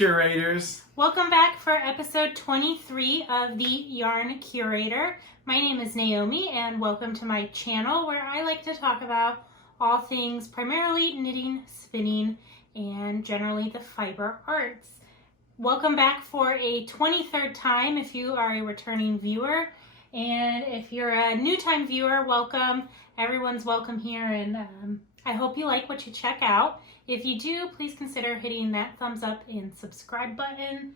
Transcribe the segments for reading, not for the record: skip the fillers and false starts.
Curators! Welcome back for episode 23 of the Yarn Curator. My name is Naomi and welcome to my channel where I like to talk about all things primarily knitting, spinning, and generally the fiber arts. Welcome back for a 23rd time if you are a returning viewer. And if you're a new time viewer, welcome. Everyone's welcome here, and I hope you like what you check out. If you do, please consider hitting that thumbs up and subscribe button.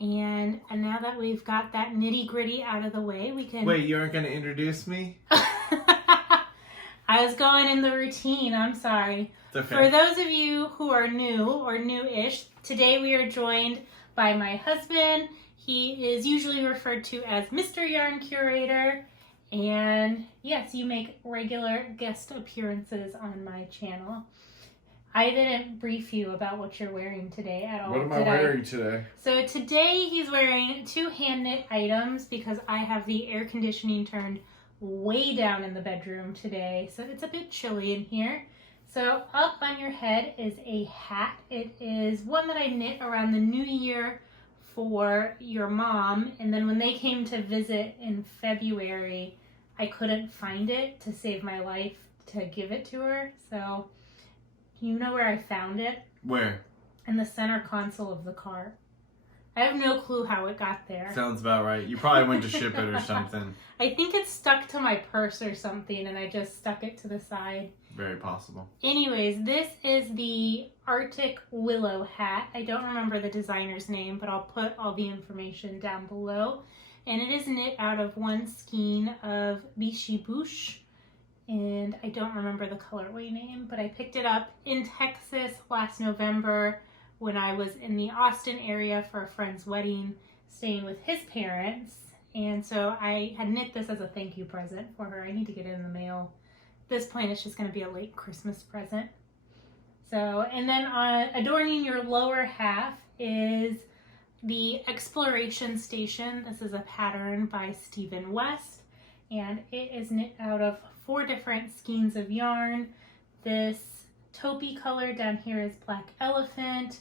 And now that we've got that nitty gritty out of the way, we can... Wait, you aren't going to introduce me? I was going in the routine, I'm sorry. It's okay. For those of you who are new or new-ish, today we are joined by my husband. He is usually referred to as Mr. Yarn Curator. And yes, you make regular guest appearances on my channel. I didn't brief you about what you're wearing today at all. What am I wearing today? So today he's wearing two hand knit items because I have the air conditioning turned way down in the bedroom today. So it's a bit chilly in here. So up on your head is a hat. It is one that I knit around the new year for your mom. And then when they came to visit in February, I couldn't find it to save my life to give it to her. So... you know where I found it? Where? In the center console of the car. I have no clue how it got there. Sounds about right. You probably went to ship it or something. I think it stuck to my purse or something and I just stuck it to the side. Very possible. Anyways, this is the Arctic Willow hat. I don't remember the designer's name, but I'll put all the information down below. And it is knit out of one skein of Vichy Bouche. And I don't remember the colorway name, but I picked it up in Texas last November when I was in the Austin area for a friend's wedding, staying with his parents. And so I had knit this as a thank you present for her. I need to get it in the mail. At this point, it's just going to be a late Christmas present. So, and then adorning your lower half is the Exploration Station. This is a pattern by Stephen West, and it is knit out of 4 different skeins of yarn. This taupey color down here is Black Elephant.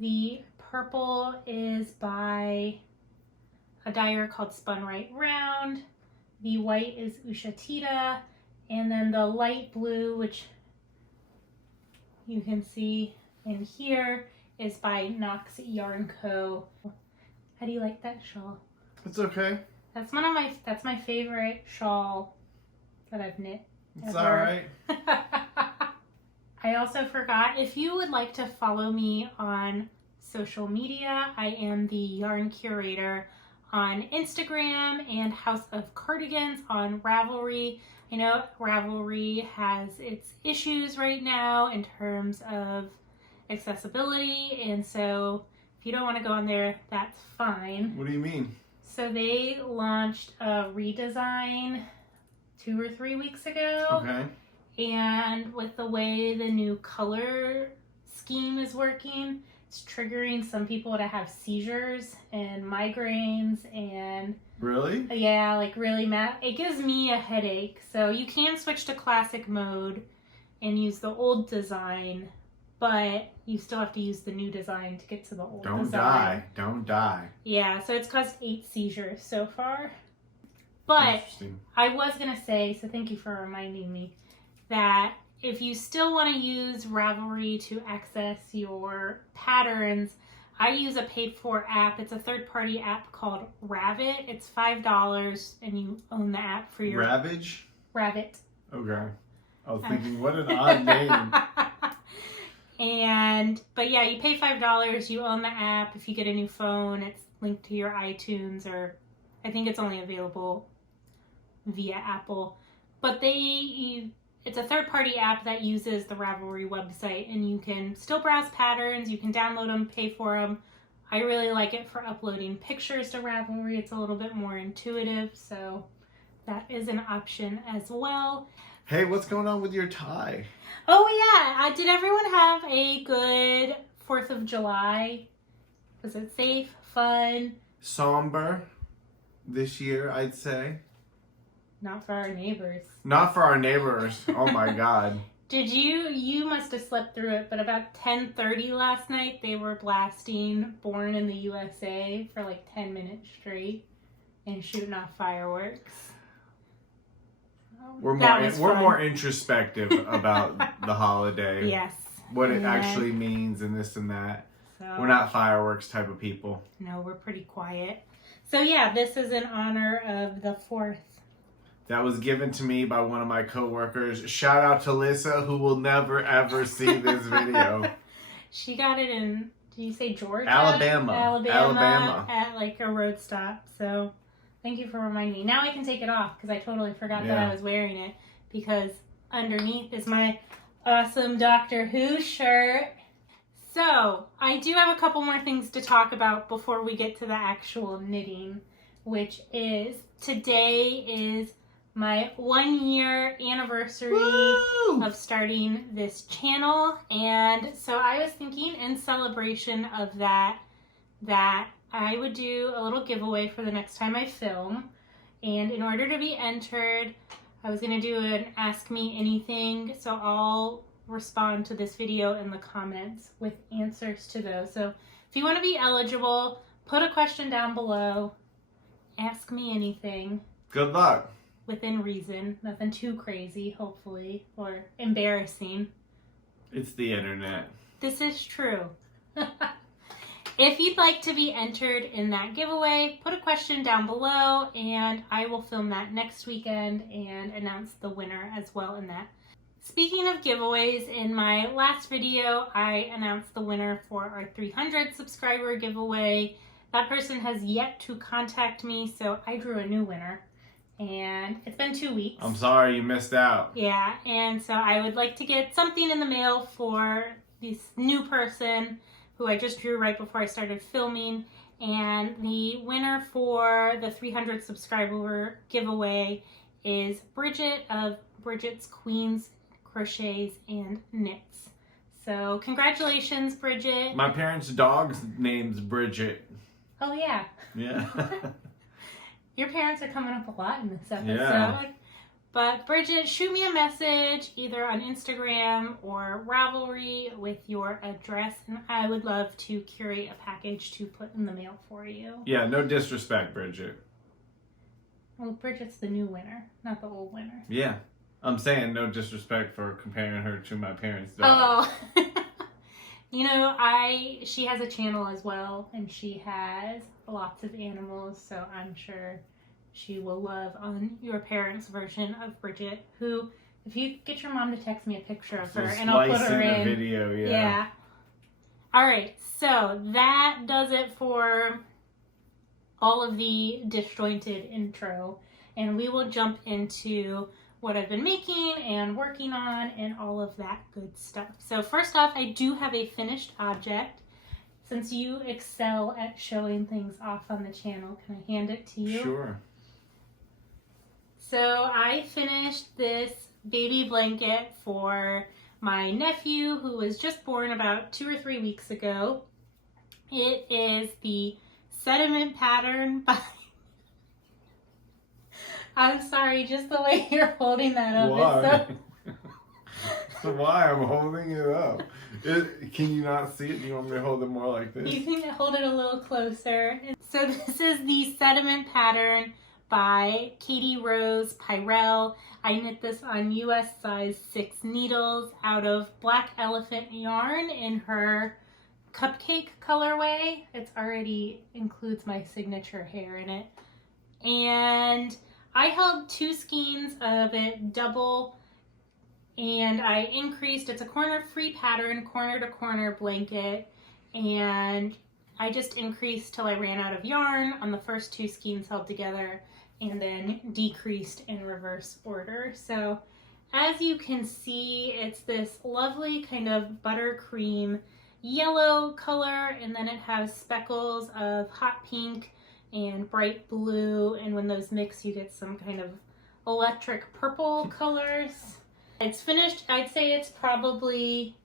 The purple is by a dyer called Spun Right Round. The white is Ushatita. And then the light blue, which you can see in here, is by Knox Yarn Co. How do you like that shawl? It's okay. That's my favorite shawl that I've knit. It's alright. I also forgot, if you would like to follow me on social media, I am the Yarn Curator on Instagram and House of Cardigans on Ravelry. I know Ravelry has its issues right now in terms of accessibility, and so if you don't want to go on there, that's fine. What do you mean? So they launched a redesign 2 or 3 weeks ago. Okay. And with the way the new color scheme is working, it's triggering some people to have seizures and migraines and... Really? Yeah, like really mad. It gives me a headache. So you can switch to classic mode and use the old design, but you still have to use the new design to get to the old design. Don't die. Don't die. Yeah, so it's caused 8 seizures so far. But I was going to say, so thank you for reminding me, that if you still want to use Ravelry to access your patterns, I use a paid-for app. It's a third-party app called Ravit. It's $5 and you own the app for your... Ravage? Ravit. Okay. I was thinking, what an odd name. But yeah, you pay $5, you own the app. If you get a new phone, it's linked to your iTunes, or I think it's only available via Apple. But it's a third-party app that uses the Ravelry website, and you can still browse patterns, you can download them, pay for them. I really like it for uploading pictures to Ravelry. It's a little bit more intuitive, so that is an option as well. Hey, what's going on with your tie? Oh yeah, did everyone have a good 4th of July? Was it safe, fun? Somber this year, I'd say. Not for our neighbors. Not for our neighbors. Oh my God. You must have slept through it, but about 10:30 last night, they were blasting Born in the USA for like 10 minutes straight and shooting off fireworks. We're more introspective about the holiday. Yes. What it actually means and this and that. So, we're not fireworks type of people. No, we're pretty quiet. So yeah, this is in honor of the 4th. That was given to me by one of my coworkers. Shout out to Lisa, who will never ever see this video. She got it in, did you say Georgia? Alabama. At like a road stop. So thank you for reminding me. Now I can take it off because I totally forgot that I was wearing it, because underneath is my awesome Doctor Who shirt. So I do have a couple more things to talk about before we get to the actual knitting, which is today is my 1-year anniversary of starting this channel. And so I was thinking, in celebration of that I would do a little giveaway for the next time I film. And in order to be entered, I was going to do an Ask Me Anything. So I'll respond to this video in the comments with answers to those. So if you want to be eligible, put a question down below. Ask me anything. Good luck. Within reason. Nothing too crazy, hopefully, or embarrassing. It's the internet. This is true. If you'd like to be entered in that giveaway, put a question down below and I will film that next weekend and announce the winner as well in that. Speaking of giveaways, in my last video, I announced the winner for our 300 subscriber giveaway. That person has yet to contact me, so I drew a new winner. And it's been 2 weeks. I'm sorry you missed out. Yeah, and so I would like to get something in the mail for this new person who I just drew right before I started filming. And the winner for the 300 subscriber giveaway is Bridget of Bridget's Queens Crochets and Knits. So congratulations, Bridget. My parents' dog's name's Bridget. Oh yeah. Yeah. Your parents are coming up a lot in this episode. Yeah. But Bridget, shoot me a message either on Instagram or Ravelry with your address, and I would love to curate a package to put in the mail for you. Yeah, no disrespect, Bridget. Well, Bridget's the new winner, not the old winner. Yeah. I'm saying no disrespect for comparing her to my parents' dog. Oh. You know, she has a channel as well, and she has lots of animals, so I'm sure she will love on your parents' version of Bridget, who, if you get your mom to text me a picture of her, and I'll put her in the video, yeah. All right, so that does it for all of the disjointed intro, and we will jump into what I've been making and working on and all of that good stuff. So first off, I do have a finished object. Since you excel at showing things off on the channel, can I hand it to you? Sure. So I finished this baby blanket for my nephew who was just born about 2 or 3 weeks ago. It is the Sediment pattern by... I'm sorry, just the way you're holding that up. Why? Is so... Why? I'm holding it up. Can you not see it? Do you want me to hold it more like this? You can hold it a little closer. So this is the Sediment pattern by Katie Rose Pryal. I knit this on US size 6 needles out of Black Elephant yarn in her cupcake colorway. It already includes my signature hair in it. And I held 2 skeins of it double, and I increased, it's a corner free pattern, corner to corner blanket, and I just increased till I ran out of yarn on the first 2 skeins held together, and then decreased in reverse order. So as you can see, it's this lovely kind of buttercream yellow color, and then it has speckles of hot pink and bright blue, and when those mix you get some kind of electric purple colors. It's finished. I'd say it's probably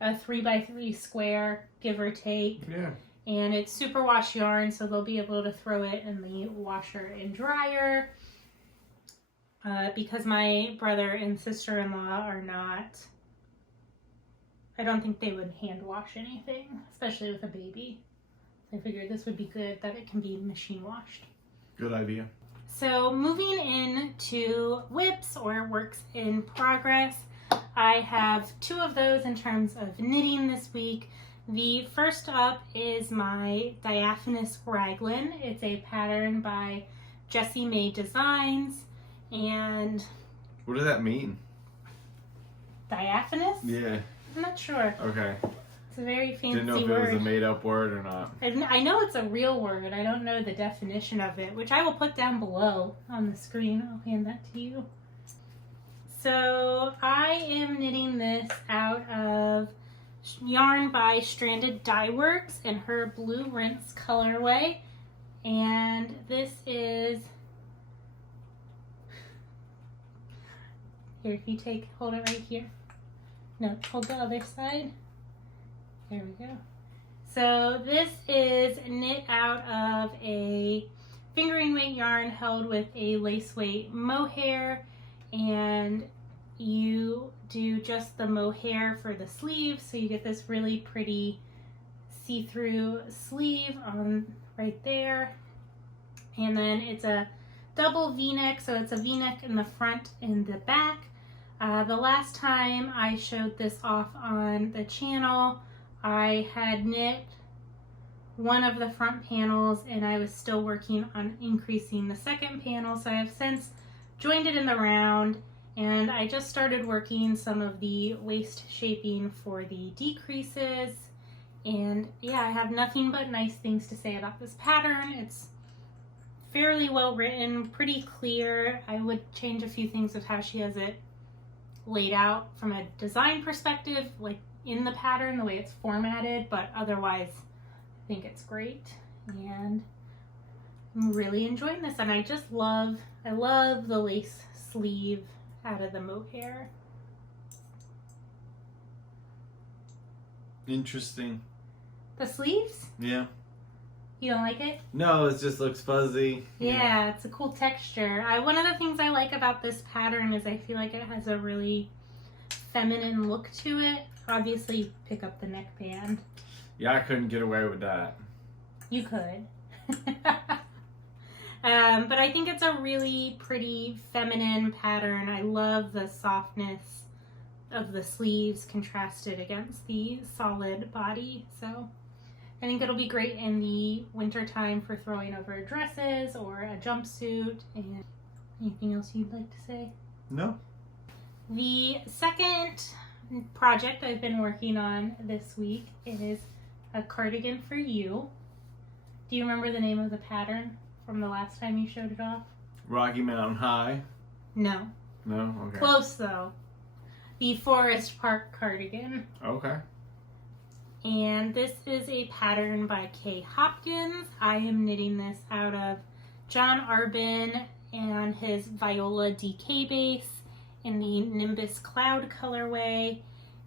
a 3x3 square, give or take. Yeah. And it's superwash yarn, so they'll be able to throw it in the washer and dryer. Because my brother and sister-in-law are not I don't think they would hand wash anything, especially with a baby. So I figured this would be good that it can be machine washed. Good idea. So moving into whips or works in progress, I have 2 of those in terms of knitting this week. The first up is my Diaphanous Ragaln. It's a pattern by Jessie Made Designs, and What does that mean? diaphanous? Yeah. I'm not sure. Okay. It's a very fancy Didn't know if word. it was a made-up word or not. I know it's a real word. I don't know the definition of it, which I will put down below on the screen. I'll hand that to you. So I am knitting this out of yarn by Stranded Dye Works in her Blue Rinse colorway. And this is, here, if you hold it right here. No, hold the other side. There we go. So this is knit out of a fingering weight yarn held with a lace weight mohair, and you do just the mohair for the sleeve, so you get this really pretty see-through sleeve on right there. And then it's a double v-neck, so it's a v-neck in the front and the back. The last time I showed this off on the channel, I had knit one of the front panels and I was still working on increasing the second panel, so I have since joined it in the round, and I just started working some of the waist shaping for the decreases. And yeah, I have nothing but nice things to say about this pattern. It's fairly well written, pretty clear. I would change a few things with how she has it laid out from a design perspective, like in the pattern, the way it's formatted, but otherwise I think it's great, and I'm really enjoying this. And I love the lace sleeve out of the mohair. Interesting. The sleeves? Yeah. You don't like it? No, it just looks fuzzy. Yeah, it's a cool texture. One of the things I like about this pattern is I feel like it has a really feminine look to it. Obviously, pick up the neckband. Yeah, I couldn't get away with that. You could. But I think it's a really pretty feminine pattern. I love the softness of the sleeves contrasted against the solid body. So I think it'll be great in the winter time for throwing over dresses or a jumpsuit. And anything else you'd like to say? No. The second project I've been working on this week is a cardigan for you. Do you remember the name of the pattern from the last time you showed it off? Rocky Mountain High? No. No? Okay. Close though. The Forest Park cardigan. Okay. And this is a pattern by Hopkins. I am knitting this out of John Arbon and his Viola DK base in the Nimbus Cloud colorway.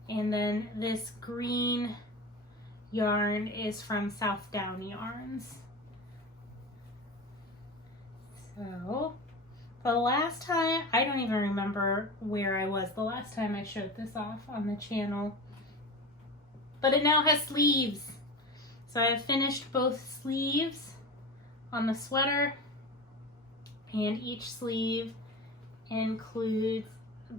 And then this green yarn is from South Down Yarns. So the last time, I don't even remember where I was the last time I showed this off on the channel. But it now has sleeves. So I have finished both sleeves on the sweater, and each sleeve includes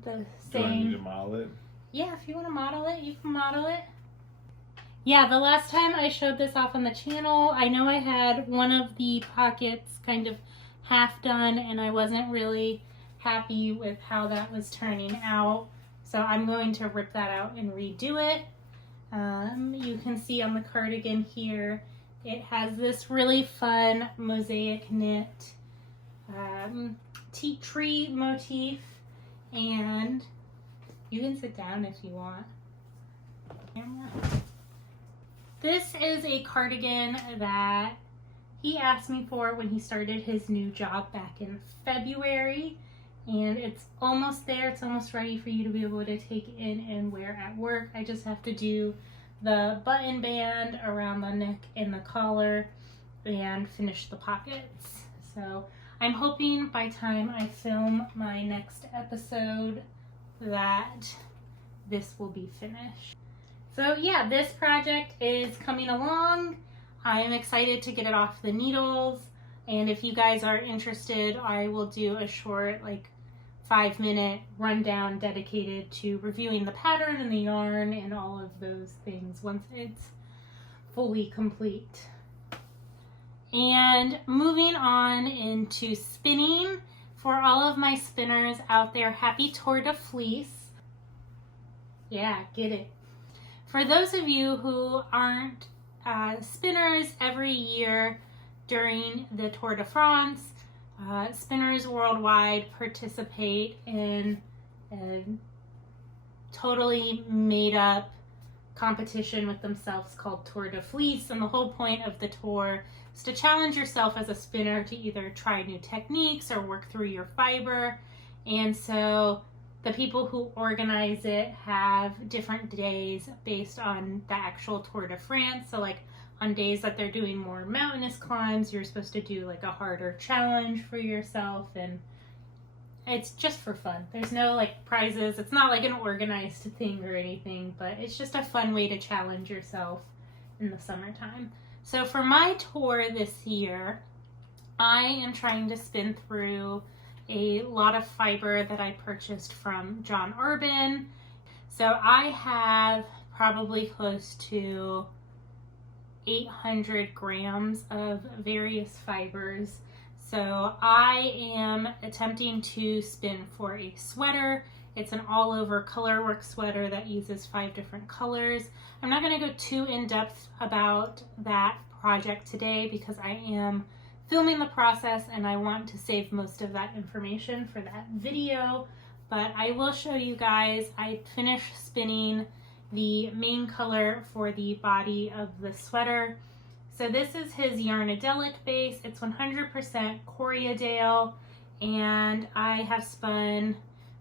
the same. Do I need to model it? Yeah, if you want to model it, you can model it. Yeah, the last time I showed this off on the channel, I know I had one of the pockets kind of half done, and I wasn't really happy with how that was turning out. So I'm going to rip that out and redo it. You can see on the cardigan here, it has this really fun mosaic knit tea tree motif, and you can sit down if you want. This is a cardigan that he asked me for when he started his new job back in February, and it's almost there. It's almost ready for you to be able to take in and wear at work. I just have to do the button band around the neck and the collar and finish the pockets. So I'm hoping by time I film my next episode that this will be finished. So yeah, this project is coming along. I'm excited to get it off the needles. And if you guys are interested, I will do a short, like 5-minute rundown dedicated to reviewing the pattern and the yarn and all of those things once it's fully complete. And moving on into spinning, for all of my spinners out there, happy Tour de Fleece. Yeah, get it. For those of you who aren't spinners, every year during the Tour de France, spinners worldwide participate in a totally made up competition with themselves called Tour de Fleece, and the whole point of the tour is to challenge yourself as a spinner to either try new techniques or work through your fiber. And so the people who organize it have different days based on the actual Tour de France. So like on days that they're doing more mountainous climbs, you're supposed to do like a harder challenge for yourself, and it's just for fun. There's no like prizes. It's not like an organized thing or anything, but it's just a fun way to challenge yourself in the summertime. So for my tour this year, I am trying to spin through a lot of fiber that I purchased from John Arbon. So I have probably close to 800 grams of various fibers. So I am attempting to spin for a sweater. It's an all-over colorwork sweater that uses 5 different colors. I'm not going to go too in-depth about that project today because I am filming the process and I want to save most of that information for that video. But I will show you guys, I finished spinning the main color for the body of the sweater. So this is his Yarnadelic base. It's 100% Coriadale, and I have spun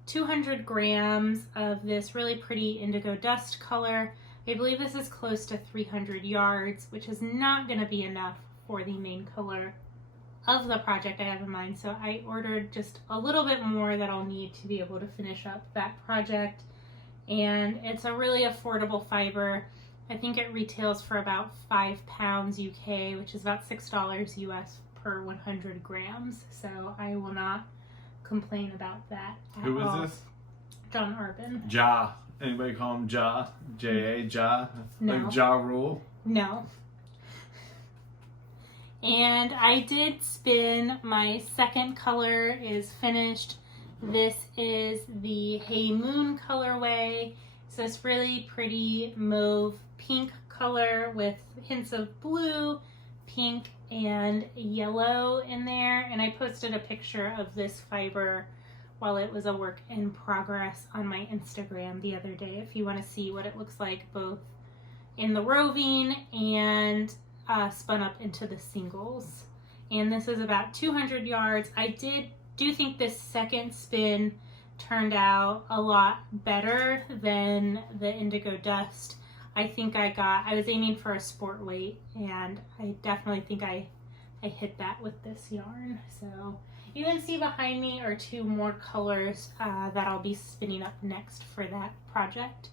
200 grams of this really pretty indigo dust color. I believe this is close to 300 yards, which is not going to be enough for the main color of the project I have in mind. So I ordered just a little bit more that I'll need to be able to finish up that project. And it's a really affordable fiber. I think it retails for about £5 UK, which is about $6 US per 100 grams. So I will not complain about that at Who is all. this? John Arbon. Ja. Anybody call him Ja? J-A, Ja? No. Like Ja Rule? No. And I did spin. My second color is finished. This is the Hey Moon colorway. It's this really pretty mauve pink color with hints of blue, pink, and yellow in there. And I posted a picture of this fiber while it was a work in progress on my Instagram the other day if you want to see what it looks like both in the roving and spun up into the singles. And this is about 200 yards. I do think this second spin turned out a lot better than the indigo dust. I think I was aiming for a sport weight, and I definitely think I hit that with this yarn. So you can see behind me are 2 more colors that I'll be spinning up next for that project.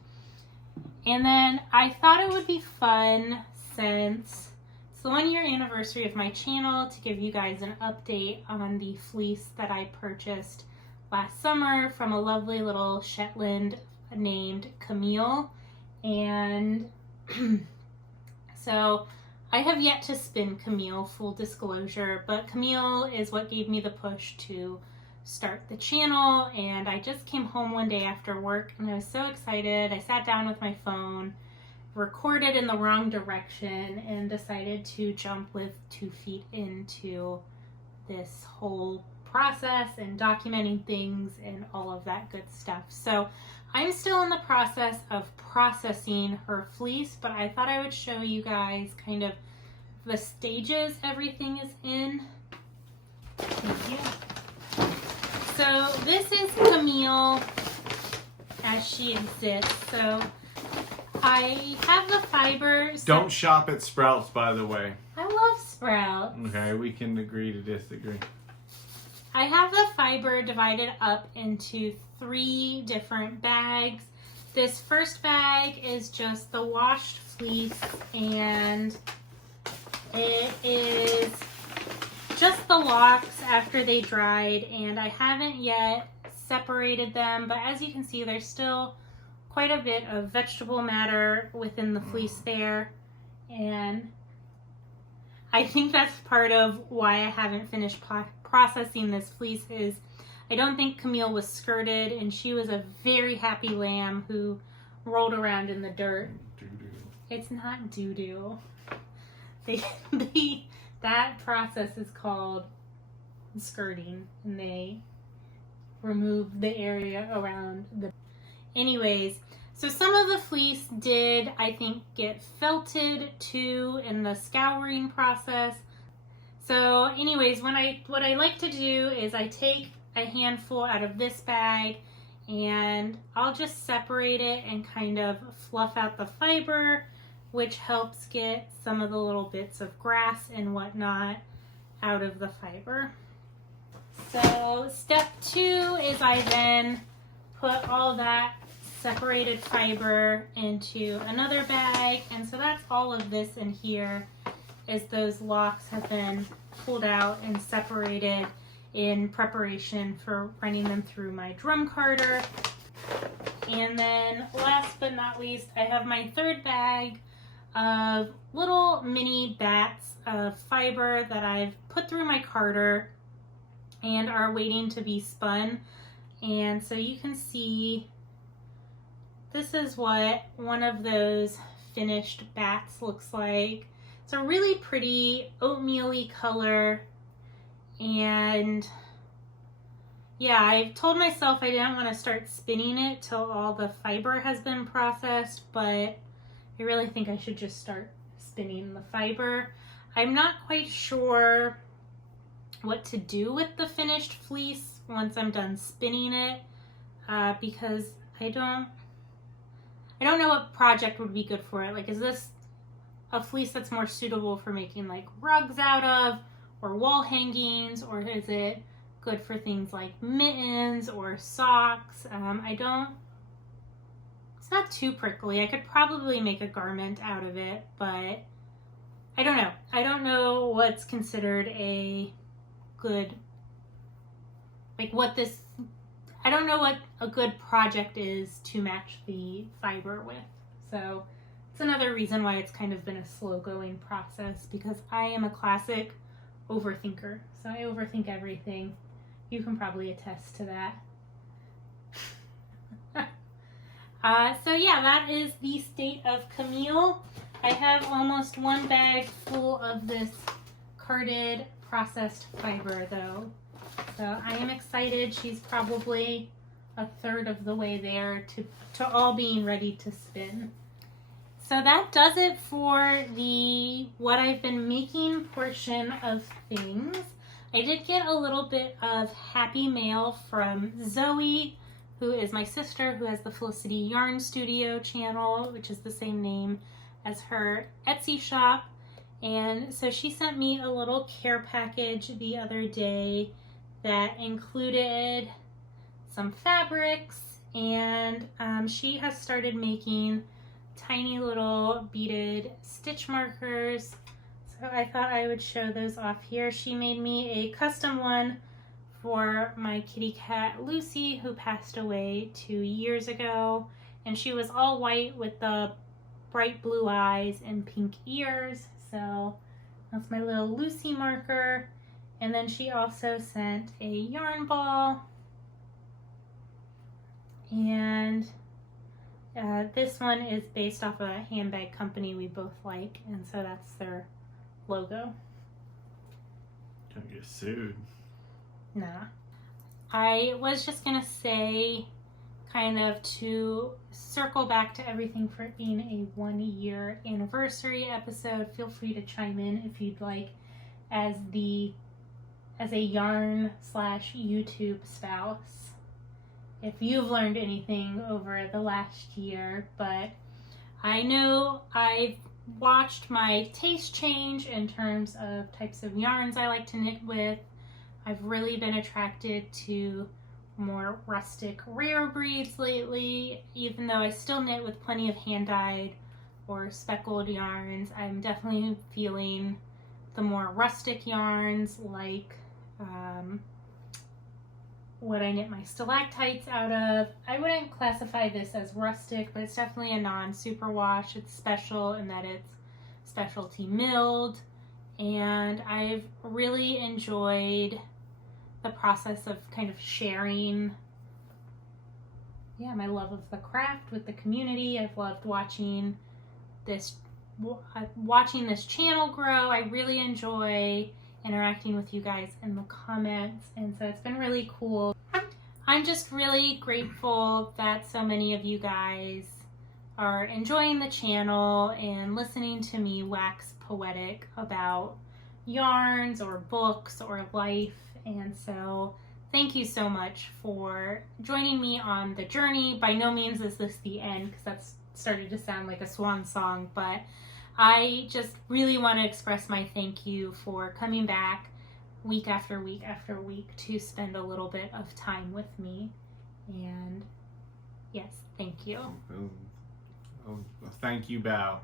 And then I thought it would be fun, since it's the 1-year anniversary of my channel, to give you guys an update on the fleece that I purchased last summer from a lovely little Shetland named Camille. And so I have yet to spin Camille, full disclosure, but Camille is what gave me the push to start the channel. And I just came home one day after work and I was so excited. I sat down with my phone, recorded in the wrong direction, and decided to jump with 2 feet into this whole process and documenting things and all of that good stuff. So I'm still in the process of processing her fleece, but I thought I would show you guys kind of the stages everything is in. Thank you. So this is Camille as she exists. So I have the fibers. Don't shop at Sprouts, by the way. I love Sprouts. Okay, we can agree to disagree. I have the fiber divided up into 3 different bags. This first bag is just the washed fleece, and it is just the locks after they dried, and I haven't yet separated them, but as you can see, there's still quite a bit of vegetable matter within the fleece there, and I think that's part of why I haven't finished processing this fleece. Is I don't think Camille was skirted, and she was a very happy lamb who rolled around in the dirt. Doo-doo. It's not doo-doo. That process is called skirting, and they remove the area around the... Anyways, so some of the fleece did, I think, get felted too in the scouring process. So anyways, what I like to do is I take a handful out of this bag and I'll just separate it and kind of fluff out the fiber, which helps get some of the little bits of grass and whatnot out of the fiber. So step 2 is I then put all that separated fiber into another bag, and so that's all of this in here, as those locks have been pulled out and separated in preparation for running them through my drum carder. And then last but not least, I have my third bag of little mini bats of fiber that I've put through my carder and are waiting to be spun. And so you can see this is what one of those finished bats looks like. It's a really pretty oatmeal-y color, and yeah, I've told myself I didn't want to start spinning it till all the fiber has been processed, but I really think I should just start spinning the fiber. I'm not quite sure what to do with the finished fleece once I'm done spinning it, because I don't know what project would be good for it. Like, is this a fleece that's more suitable for making like rugs out of, or wall hangings, or is it good for things like mittens or socks? It's not too prickly. I could probably make a garment out of it, but I don't know. I don't know what's considered a good, I don't know what a good project is to match the fiber with. So it's another reason why it's kind of been a slow going process, because I am a classic overthinker. So I overthink everything. You can probably attest to that. So yeah, that is the state of Camille. I have almost one bag full of this carded processed fiber though. So I am excited. She's probably a third of the way there to all being ready to spin. So that does it for the what I've been making portion of things. I did get a little bit of happy mail from Zoe, who is my sister, who has the Felicity Yarn Studio channel, which is the same name as her Etsy shop. And so she sent me a little care package the other day that included some fabrics, and she has started making tiny little beaded stitch markers. So I thought I would show those off here. She made me a custom one for my kitty cat Lucy, who passed away 2 years ago, and she was all white with the bright blue eyes and pink ears. So that's my little Lucy marker. And then she also sent a yarn ball, and this one is based off a handbag company we both like, and so that's their logo. Don't get sued. Nah. I was just gonna say, kind of to circle back to everything for it being a 1-year anniversary episode, feel free to chime in if you'd like, as a yarn / YouTube spouse, if you've learned anything over the last year. But I know I've watched my taste change in terms of types of yarns I like to knit with. I've really been attracted to more rustic, rare breeds lately. Even though I still knit with plenty of hand-dyed or speckled yarns, I'm definitely feeling the more rustic yarns, like what I knit my stalactites out of. I wouldn't classify this as rustic, but it's definitely a non-superwash. It's special in that it's specialty milled, and I've really enjoyed the process of kind of sharing my love of the craft with the community. I've loved watching this channel grow. I really enjoy interacting with you guys in the comments, and so it's been really cool. I'm just really grateful that so many of you guys are enjoying the channel and listening to me wax poetic about yarns or books or life. And so thank you so much for joining me on the journey. By no means is this the end, because that's started to sound like a swan song, but I just really want to express my thank you for coming back week after week after week to spend a little bit of time with me. And yes, thank you. Oh, thank you, Bao.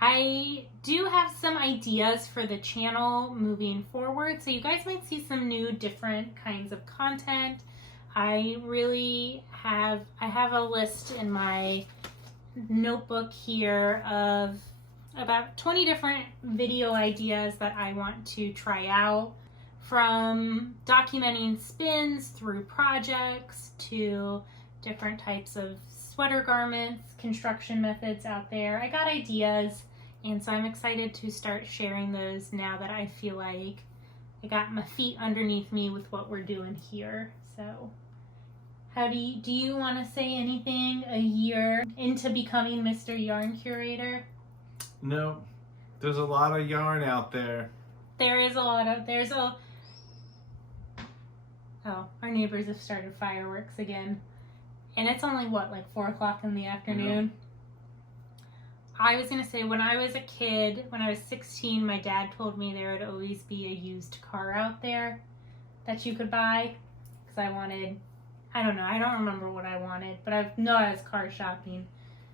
I do have some ideas for the channel moving forward, so you guys might see some new different kinds of content. I have a list in my notebook here of about 20 different video ideas that I want to try out, from documenting spins through projects to different types of sweater garments, construction methods out there. I got ideas, and so I'm excited to start sharing those now that I feel like I got my feet underneath me with what we're doing here. So do you want to say anything a year into becoming Mr. Yarn Curator? No, there's a lot of yarn out there. Oh, our neighbors have started fireworks again. And it's only, like 4 o'clock in the afternoon? Yeah. I was going to say, when I was a kid, when I was 16, my dad told me there would always be a used car out there that you could buy. Because I don't know, I don't remember what I wanted, but I know I was car shopping.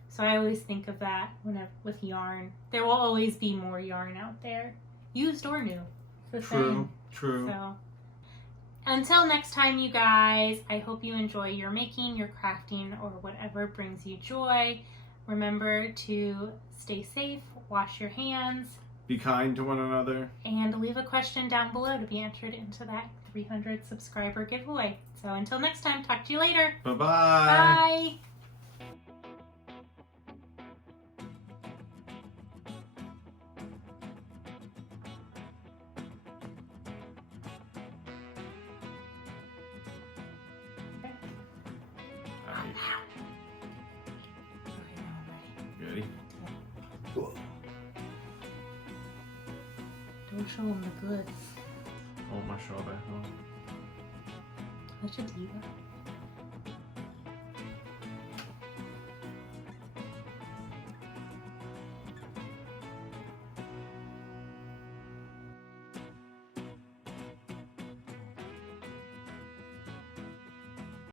So I always think of that with yarn. There will always be more yarn out there, used or new. It's the same. True. So, until next time, you guys, I hope you enjoy your making, your crafting, or whatever brings you joy. Remember to stay safe, wash your hands, be kind to one another, and leave a question down below to be entered into that 300 subscriber giveaway. So until next time, talk to you later. Bye-bye. Bye. Ready? Don't show them the goods. Oh, my shoulder. Such a diva.